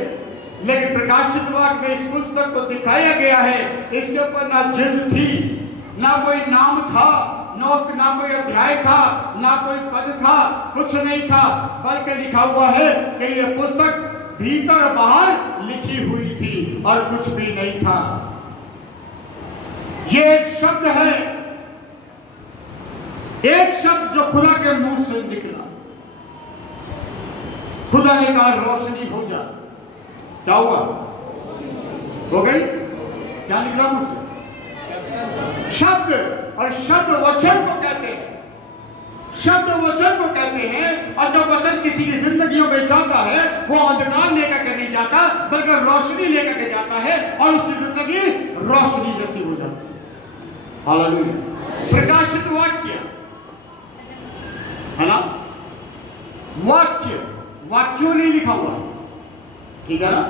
लेकिन प्रकाशित वाक्य में इस पुस्तक को दिखाया गया है, इसके ऊपर ना जिल्द थी, ना कोई नाम था, ना कोई अध्याय था, ना कोई पद था, कुछ नहीं था, बल्कि लिखा हुआ है कि यह पुस्तक भीतर और बाहर लिखी हुई थी और कुछ भी नहीं था। ये एक शब्द है, एक शब्द जो खुदा के मुंह से निकला। खुदा ने कहा रोशनी हो जा, क्या हुआ? हो गई। क्या निकला मुंह से? शब्द। और शब्द वचन को कहते हैं, शब्द वचन को कहते हैं। और जब वचन किसी की जिंदगियों में जाता है, वो अंधकार लेकर के नहीं जाता, बल्कि रोशनी लेकर के जाता है और उसकी जिंदगी रोशनी जैसी हो जाती है। हालेलुया। प्रकाशित वाक्य, है ना। वाक्य, वाक्यों नहीं लिखा हुआ है, ठीक है ना।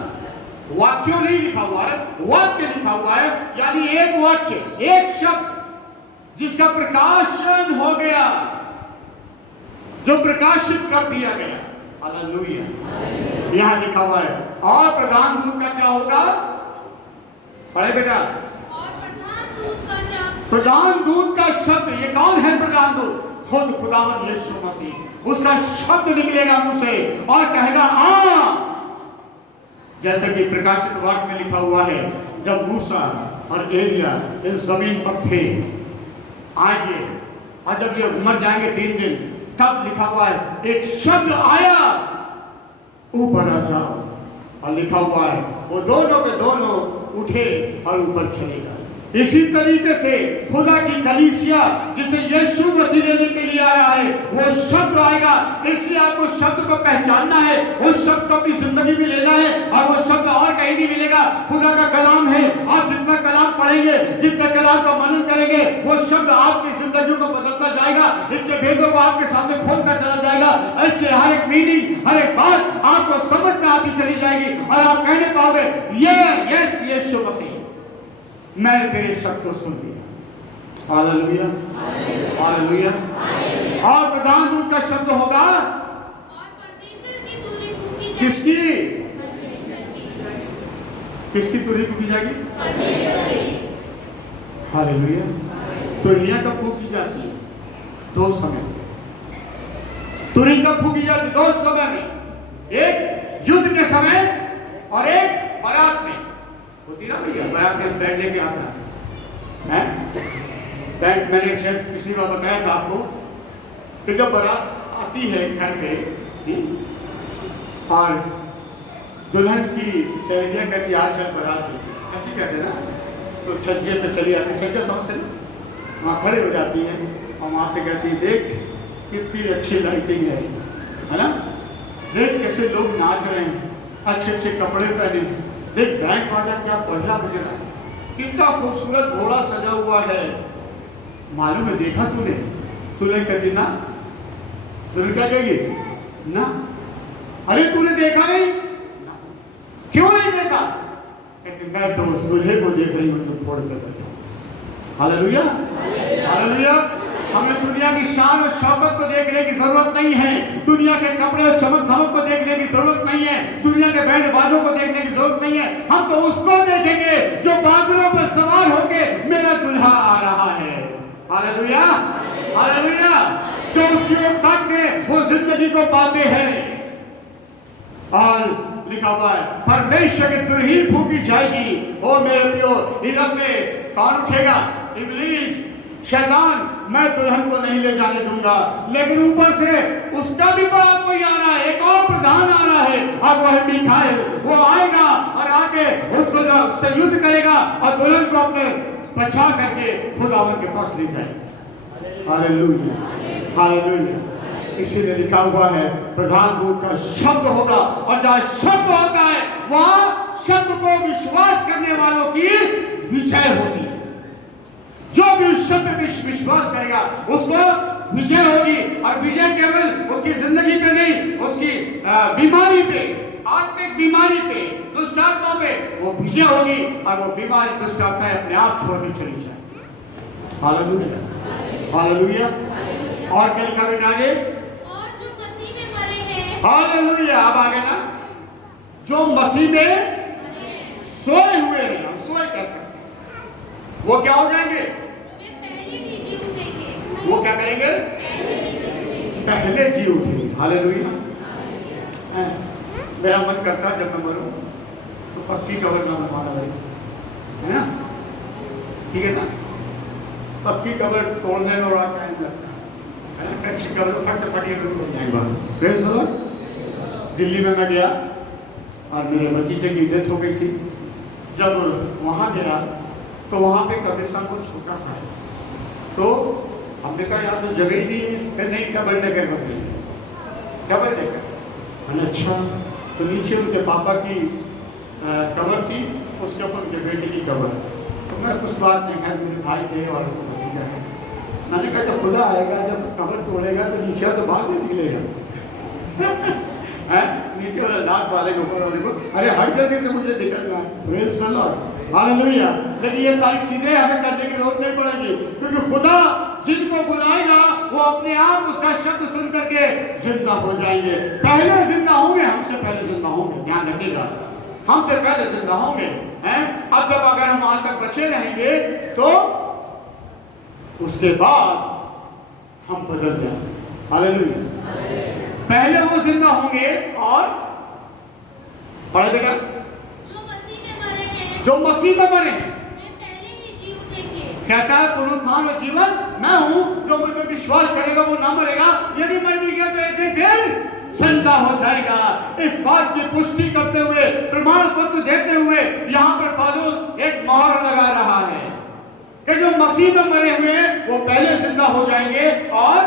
वाक्यों नहीं लिखा हुआ है, वाक्य लिखा हुआ है, यानी एक वाक्य, एक शब्द जिसका प्रकाशन हो गया, जो प्रकाशित कर दिया गया। हालेलुया। यहां लिखा हुआ है। और प्रधान दूत का क्या होगा? पढ़े बेटा। प्रधान दूत का शब्द, ये कौन है प्रधान दूत? खुद खुदावंद यीशु मसीह। उसका शब्द निकलेगा मुंह से और कहेगा आ, जैसे कि प्रकाशित वाक्य में लिखा हुआ है, जब मूसा और एलिया इस जमीन पर थे, आएंगे, और जब ये मर जाएंगे 3 दिन, तब लिखा हुआ है एक शब्द आया, ऊपर आ जाओ, और लिखा हुआ है वो दोनों के दोनों उठे और ऊपर चले गए। इसी तरीके से खुदा की कलीसिया जिसे यीशु मसीह लेने के लिए आ रहा है, वो शब्द आएगा, इसलिए आपको शब्द को पहचानना है, उस शब्द को अपनी जिंदगी में लेना है, और वो शब्द और कहीं नहीं मिलेगा। खुदा का कलाम है, आप जितना कलाम पढ़ेंगे, जितना कलाम का मनन करेंगे, वो शब्द आपकी जिंदगी को बदलता जाएगा, इसके भेदों को आपके सामने खोलता चला जाएगा, इसके हर एक मीनिंग, हर एक बात आपको समझ में आती चली जाएगी, और आप कहने पाओगे यस यीशु मसीह, मैंने तेरे शब्द को सुन लिया। Hallelujah, hallelujah. और प्रधान दूत का शब्द होगा, और परमेश्वर की तुरी फूकी जाएगी। किसकी? परमेश्वर की। किसकी तुरी फूकी जाएगी? परमेश्वर की। हालेलुया। तुरियां कब फूकी जाती है? 2 समय। तुरी कब फूकी जाती है? 2 समय में, एक युद्ध के समय और एक बारात में होती ना भैया। बारात में बैंड लेके आता है, बैंड, मैंने शायद पिछली बार बताया था आपको कि जब बारात आती है घर पे, और दुल्हन की सहेलियां कहती आज चल बारात, ऐसे कहते ना, तो छज्जे पे चली आती, छज्जा समझ से वहाँ खड़े हो जाती है, और वहाँ से कहती देख कितनी अच्छी लाइटिंग है ना, देख कैसे लोग नाच रहे हैं, अच्छे अच्छे कपड़े पहने, देख बैंड बाजा क्या बढ़िया बज रहा है, कितना खूबसूरत घोड़ा सजा हुआ है, मालूम है देखा तूने? तूने कहती ना, तूने क्या कहेगी ना, अरे तूने देखा नहीं ना, क्यों नहीं देखा? कहती मैं तो उस दूल्हे को देख रही हूँ जो फोड़ कर बैठा। Hallelujah, hallelujah. हमें दुनिया की शान और शौकत को देखने की जरूरत नहीं है, दुनिया के कपड़े और चमक धमक को देखने की जरूरत नहीं है, दुनिया के बैंड बाजों को देखने की जरूरत नहीं है। हम तो उसको देखेंगे जो बादलों पर सवार होके मेरा दुल्हा आ रहा है। Hallelujah, hallelujah. जो उसकी ओर ताकते वो जिंदगी को पाते हैं। और लिखा हुआ है परमेश्वर की तुरही फूकी जाएगी। ओ मेरे प्रियो, इधर से कौन उठेगा? इब्लीस, शैतान, मैं दुल्हन को नहीं ले जाने दूंगा, लेकिन ऊपर से उसका भी बड़ा कोई आ रहा है, एक और प्रधान आ रहा है, और वो है मिखाएल। वो आएगा और आके उसको से युद्ध करेगा और दुल्हन को अपने बचा करके खुदावन के पास ले जाएगा। Hallelujah, hallelujah. इसीलिए लिखा हुआ है प्रधान दूत का शब्द होगा, और जहाँ शब्द होता है वहां शब्द को विश्वास करने वालों की विजय होती है। जो भी उस शब्द पे विश्वास करेगा उसको विजय होगी, और विजय केवल उसकी जिंदगी पे नहीं, उसकी बीमारी पे, आत्मिक बीमारी पे, दुष्ट आत्माओं पे वो विजय होगी, और वो बीमारी दुष्ट आत्माएं अपने आप छोड़नी चली जाए। Hallelujah, hallelujah. और क्या लिखा बेटा आगे? और जो मसीह में मरे हैं, हालेलुया। अब आगे ना, जो मसीह में सोए हुए हैं, हम सोए कह सकते हैं, वो क्या हो जाएंगे? वे पहले ही जी उठेंगे। वो क्या करेंगे? पहले जी उठेंगे। हालेलुया। मेरा मन करता जब मैं मरूं तो पक्की कब्र में बनवाना है ना, ठीक है ना? पक्की कब्र तोड़ने में बड़ा टाइम लगता है ना, कच्ची कब्र फट से फटी हो जाएगा। फिर सुनो, दिल्ली में मैं गया और मेरे भतीजे की डेथ हो गई थी। जब वहाँ गया तो वहाँ पे कब्रिस्तान बहुत छोटा सा है, तो हमने कहा यार तो जगह ही नहीं है, फिर नहीं कब्र लेकर बदली कब्र लेकर। मैंने अच्छा, तो नीचे उनके पापा की कब्र थी, उसके ऊपर उनके बेटे की कब्र। तो मैं कुछ बात नहीं, खैर मेरे भाई थे और भतीजा है। मैंने कहा जब खुदा आएगा, जब कब्र तोड़ेगा तो नीचे तो बाहर नहीं निकलेगा नीचे वाले नाक वाले के ऊपर वाले को, अरे हर जल्दी से मुझे निकलना है। Praise the lord, hallelujah. लेकिन ये सारी चीजें हमें करने की जरूरत नहीं पड़ेगी, क्योंकि खुदा जिनको बुलाएगा वो अपने आप उसका शब्द सुन करके जिंदा हो जाएंगे। पहले जिंदा होंगे, हमसे पहले जिंदा होंगे, ध्यान रखिएगा, हमसे पहले जिंदा होंगे हैं। अब जब अगर हम आज तक बचे रहेंगे तो उसके बाद हम बदल जाएंगे। हालेलुया। पहले वो जिंदा होंगे, और पढ़े बेटा, जो मसीह में मरे हैं, जो मसीह में मरे हैं, वे कहता है पुनरुत्थान और जीवन मैं हूं, जो मुझ पर विश्वास करेगा वो ना मरेगा, यदि मर भी गया तो एक दिन फिर जिंदा हो जाएगा। इस बात की पुष्टि करते हुए, प्रमाण पत्र देते हुए यहाँ पर पौलुस एक मोहर लगा रहा है कि जो मसीह में मरे हुए हैं वो पहले जिंदा हो जाएंगे, और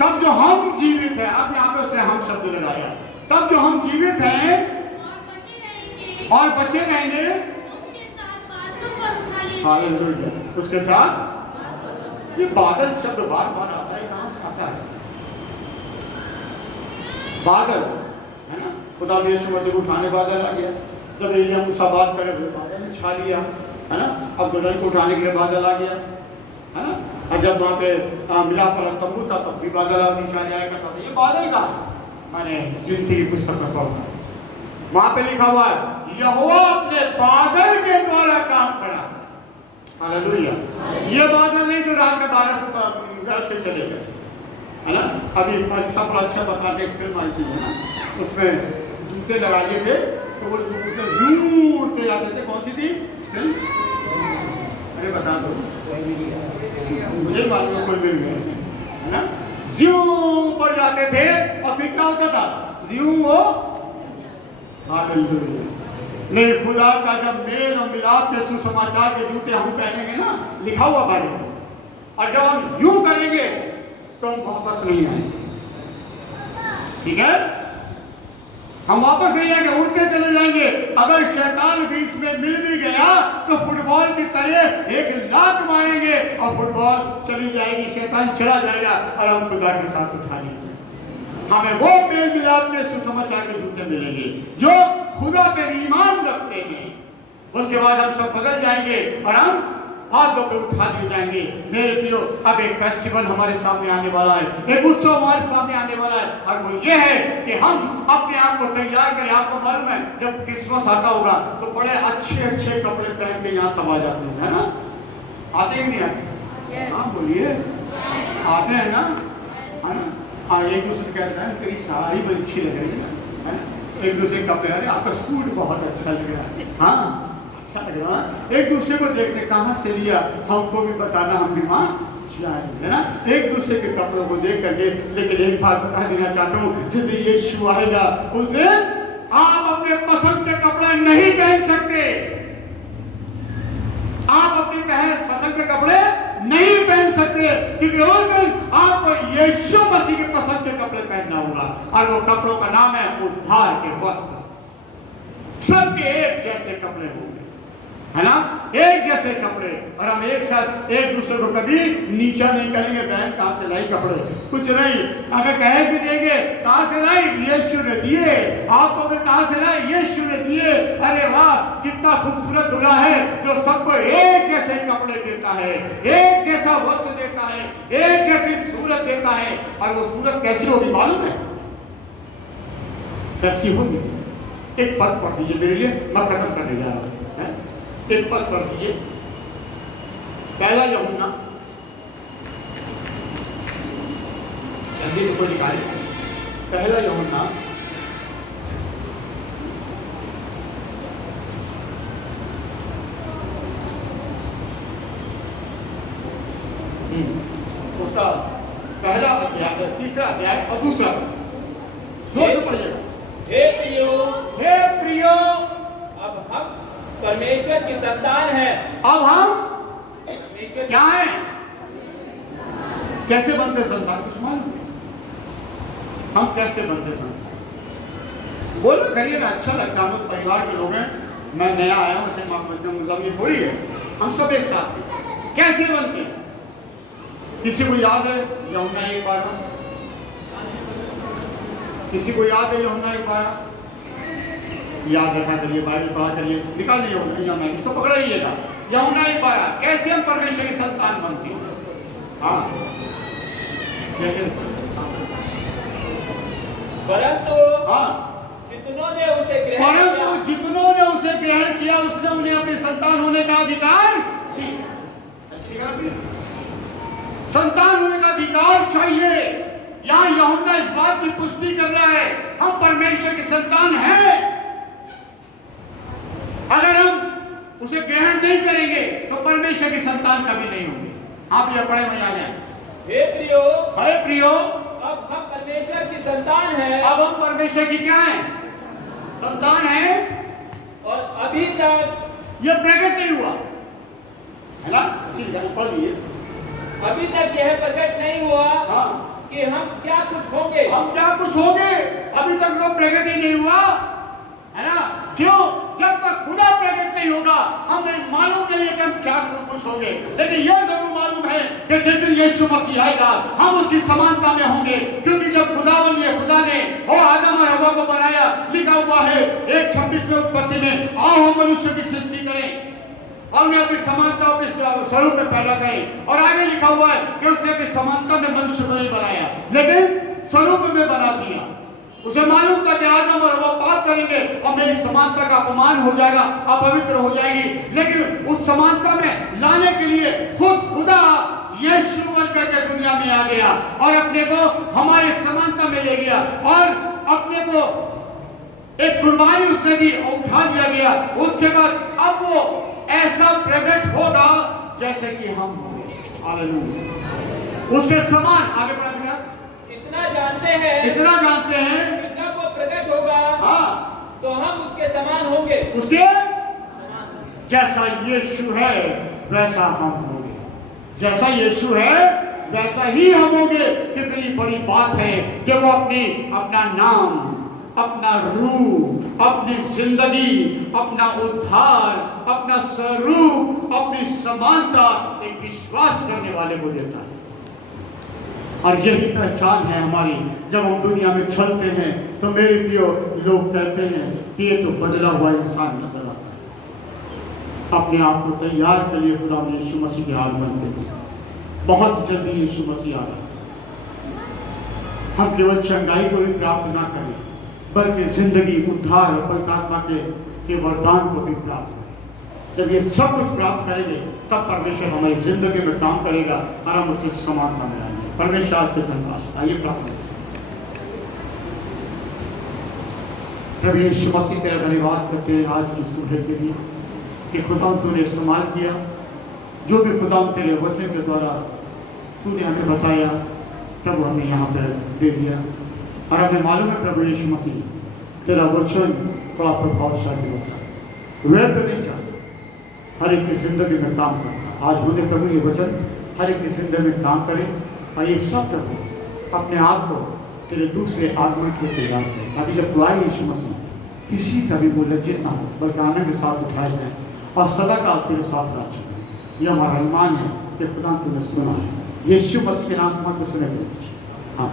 तब जो हम जीवित हैं, अब यहाँ पे उसने हम शब्द लगाया, तब जो हम जीवित हैं और बचे रहेंगे हालेलुया उसके साथ। ये बादल शब्द बार बार आता है, कहां से आता है? बादल है ना, खुदा यीशु मसीह को उठाने बादल आ गया, जब एलिय्याह मूसा बात करे हुए बादल ने छा लिया है ना, अब दुल्हन को उठाने के लिए बादल आ गया है ना, और जब वहां पे मिलाप वाला तंबू था तब भी बादल नीचे आ जाया करता था। ये बादल का मैंने गिनती की पुस्तक में पढ़ा, वहां पे लिखा हुआ है यहोवा अपने बादल के द्वारा काम करा। हालेलुया। ये बादल नहीं जो रात में 12 घर से चले गए है ना। अभी सब अच्छा बताते एक फिल्म आई थी है ना, उसमें जूते लगा लिए थे तो वो जूते यूं उड़ते जाते थे। कौन सी थी फिल्म? अरे बता दो, मुझे मालूम है, कोई मिल गया है ना। ज्यू ऊपर जाते थे और फिर क्या होता था, ज्यू वो हालेलुया। नहीं, खुदा का जब मेल और मिलाप के सुसमाचार के जूते हम पहनेंगे ना, लिखा हुआ बाइबल में, और जब हम यूं करेंगे तो हम वापस नहीं आएंगे। ठीक है, हम वापस नहीं आएंगे, उड़ते चले जाएंगे। अगर शैतान बीच में मिल भी गया तो फुटबॉल की तरह एक लात मारेंगे और फुटबॉल चली जाएगी, शैतान चला जाएगा और हम खुदा के साथ उठा लिए जाएंगे। हमें वो मेल मिलाप के सुसमाचार के जूते मिलेंगे जो खुदा पे ईमान रखते हैं। उसके बाद हम सब बदल जाएंगे और हम हाथों पे उठा दिए जाएंगे। मेरे प्रियो, अब एक फेस्टिवल हमारे सामने आने वाला है, एक उत्सव हमारे सामने आने वाला है, और वो ये है कि हम अपने आप को तैयार करें। आपको मालूम है जब क्रिसमस आता होगा तो बड़े अच्छे अच्छे कपड़े पहन के यहाँ सब आ जाते हैं, है ना? आते ही नहीं आते? हाँ बोलिए, आते हैं ना, है ना? हाँ, एक दूसरे कहते हैं तेरी साड़ी बड़ी अच्छी लग रही है ना, एक दूसरे का प्यारे आपका सूट बहुत अच्छा लग रहा है, हाँ अच्छा लग रहा है। एक दूसरे को देखते कहाँ से लिया, हमको भी बताना, हम भी वहाँ जाएंगे, है ना, एक दूसरे के कपड़ों को देख करके। लेकिन एक बात बता देना चाहता हूँ, जब यीशु आएगा उस दिन आप अपने पसंद के कपड़े नहीं पहन सकते। आप अपनी पसंद के कपड़े नहीं पहन सकते, क्योंकि उस दिन आपको यीशु मसीह के पसंद के कपड़े पहनना होगा, और वो कपड़ों का नाम है उद्धार के वस्त्र। सबके एक जैसे कपड़े होंगे, है ना, एक जैसे कपड़े, और हम एक साथ एक दूसरे को कभी नीचा नहीं करेंगे। बहन कहाँ से लाई कपड़े, कुछ नहीं, हमें कह भी देंगे कहाँ से लाई, यीशु ने दिए। आपको भी कहाँ से लाई, यीशु ने दिए। अरे वाह, कितना खूबसूरत दूल्हा है जो सबको एक जैसे कपड़े देता है, एक जैसा वस्त्र देता है, एक जैसी सूरत देता है। और वो सूरत कैसी होगी मालूम है? कैसी होगी? एक पद पढ़ दीजिए मेरे लिए, मैं खत्म करने जा रहा हूं। एक पद पढ़ दीजिए, पहला यूहन्ना, जल्दी से कोई निकाले, पहला यूहन्ना उसका पहला अध्याय, तीसरा अध्याय और दूसरा, जोर से पढ़िएगा। हे प्रियो, अब हम परमेश्वर की संतान है। अब हम क्या है? कैसे बनते संतान, कुछ मालूम? हम कैसे बनते संतान? बोलो करिए ना, अच्छा लगता है। हम परिवार के लोग हैं, मैं नया आया हूं, ऐसे मतलब ये थोड़ी है, हम सब एक साथ हैं। कैसे बनते? किसी को याद है यूहन्ना 1:12? किसी को याद है यूहन्ना 1:12? याद रखा करिए, बाइबल पढ़ा करिए, निकालिए यूहन्ना, इसको पकड़ाइएगा। यूहन्ना 1:12, कैसे हम परमेश्वर की संतान बनते हैं? हाँ, परंतु हाँ, जितनों ने उसे ग्रहण किया उसने उन्हें अपनी संतान होने का अधिकार दिया। संतान होने का अधिकार चाहिए। यहाँ यूहन्ना इस बात की पुष्टि कर रहा है, हम परमेश्वर की संतान हैं। अगर हम उसे ग्रहण नहीं करेंगे तो परमेश्वर की संतान कभी नहीं होंगे। आप ये पढ़े में आ जाए। हे प्रियो, हे प्रियो, अब हम परमेश्वर की संतान हैं अब हम परमेश्वर की क्या है? संतान है। और अभी तक यह प्रकट नहीं हुआ है ना, इसीलिए पढ़ लिए। अभी तक यह प्रकट नहीं हुआ हाँ, कि हम क्या कुछ होंगे। हम क्या कुछ होंगे, अभी तक तो प्रकट ही नहीं हुआ है ना। क्यों? जब तक खुदा प्रकट नहीं होगा हमें मालूम नहीं है कि हम क्या कुछ होंगे, लेकिन यह जरूर मालूम है कि जिस दिन यीशु मसीह आएगा हम उसकी समानता में होंगे। क्योंकि जब खुदा ने और आदम और हव्वा को बनाया, लिखा हुआ है 1:26 में उत्पत्ति में, आओ हम मनुष्य की सृष्टि करें और उन्हें अपनी समानता अपने स्वरूप में पैदा करें। और आगे लिखा हुआ है कि उसने अपनी समानता में मनुष्य को नहीं बनाया, लेकिन स्वरूप में बना दिया। उसे मालूम था कि आदम और हव्वा पाप करेंगे और मेरी समानता का अपमान हो जाएगा, अपवित्र हो जाएगी। लेकिन उस समानता में लाने के लिए खुद खुदा यीशु बनकर के दुनिया में आ गया और अपने को हमारी समानता में ले गया और अपने को एक कुर्बानी उसने दी और उठा दिया गया। उसके बाद अब वो ऐसा प्रकट होगा जैसे कि हम होंगे। हालेलुया। उसके समान। आगे बढ़ा भैया। इतना जानते हैं कि जब वो प्रकट होगा हाँ, तो हम उसके समान होंगे। उसके जैसा यीशु है वैसा हम होंगे। जैसा यीशु है वैसा ही हम होंगे। कितनी बड़ी बात है कि वो अपना नाम, अपना रूप, अपनी जिंदगी, अपना उद्धार, अपना स्वरूप, अपनी समानता एक विश्वास करने वाले को देता है। और यही पहचान है हमारी। जब हम दुनिया में चलते हैं तो मेरे प्रियो लोग कहते हैं कि ये तो बदला हुआ इंसान नजर आता है। अपने आप को तैयार के लिए खुदा ने यीशु मसीह के आगमन के लिए बहुत जल्दी यीशु मसीह आ रहा है। हम केवल चंगाई को ही प्राप्त ना करें बल्कि जिंदगी, उद्धार और पवित्र आत्मा के वरदान को भी प्राप्त करें। जब ये सब कुछ प्राप्त करेंगे तब परमेश्वर हमारी जिंदगी में काम करेगा और हम उसकी समानता में आएंगे। परमेश्वर आज के धन्यवाद। आइए प्रार्थना करें। प्रभु यीशु मसीह तेरा धन्यवाद करते हैं आज की सुबह के लिए कि खुदा तूने इस्तेमाल किया, जो भी खुदा तेरे वचन के द्वारा तूने हमें बताया प्रभु हमें यहाँ पर दे दिया। और हमें मालूम है प्रभु यीशु मसीह तेरा वचन बड़ा प्रभावशाली होता है, व्यर्थ नहीं जाता, हर एक की जिंदगी में काम करता। आज मुझे प्रभु ये वचन हर एक की जिंदगी में काम करे और ये सब प्रभु अपने आप को तेरे दूसरे आगमन के तैयार करें। अभी जब तू आए यीशु मसीह किसी का भी वो लज्जित ना हो बल्कि आनंद के साथ उठाए जाए और सदा का तेरे साथ राज करें। यह हमारा ईमान है कि खुदा तूने सुना है। यीशु मसीह के नाम से हम सुने हाँ।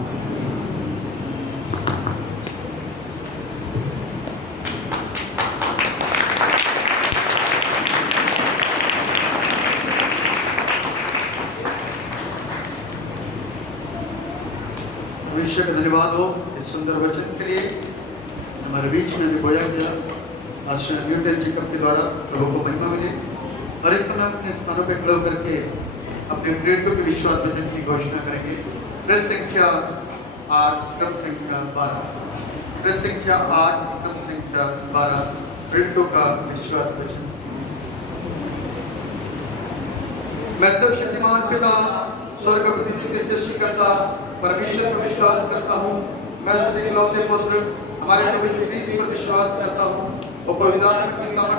परमेश्वर का धन्यवाद हो इस सुंदर वचन के लिए। हमारे बीच में भी बोया गया आश्रय न्यूटन जी के द्वारा प्रभु को महिमा मिले। और इस समय अपने स्थानों पर खड़े करके अपने प्रेरितों के विश्वास वचन की घोषणा करेंगे। पृष्ठ संख्या 8 क्रम संख्या 12। पृष्ठ संख्या 8 क्रम संख्या 12 प्रेरितों का विश्वास वचन। मैं सर्वशक्तिमान पिता स्वर्ग और पृथ्वी के सृष्टिकर्ता परमेश्वर पर विश्वास करता हूँ। मैं उसके इकलौते पुत्र हमारे प्रभु यीशु मसीह पर विश्वास करता हूँ और पवित्र आत्मा की सामर्थ्य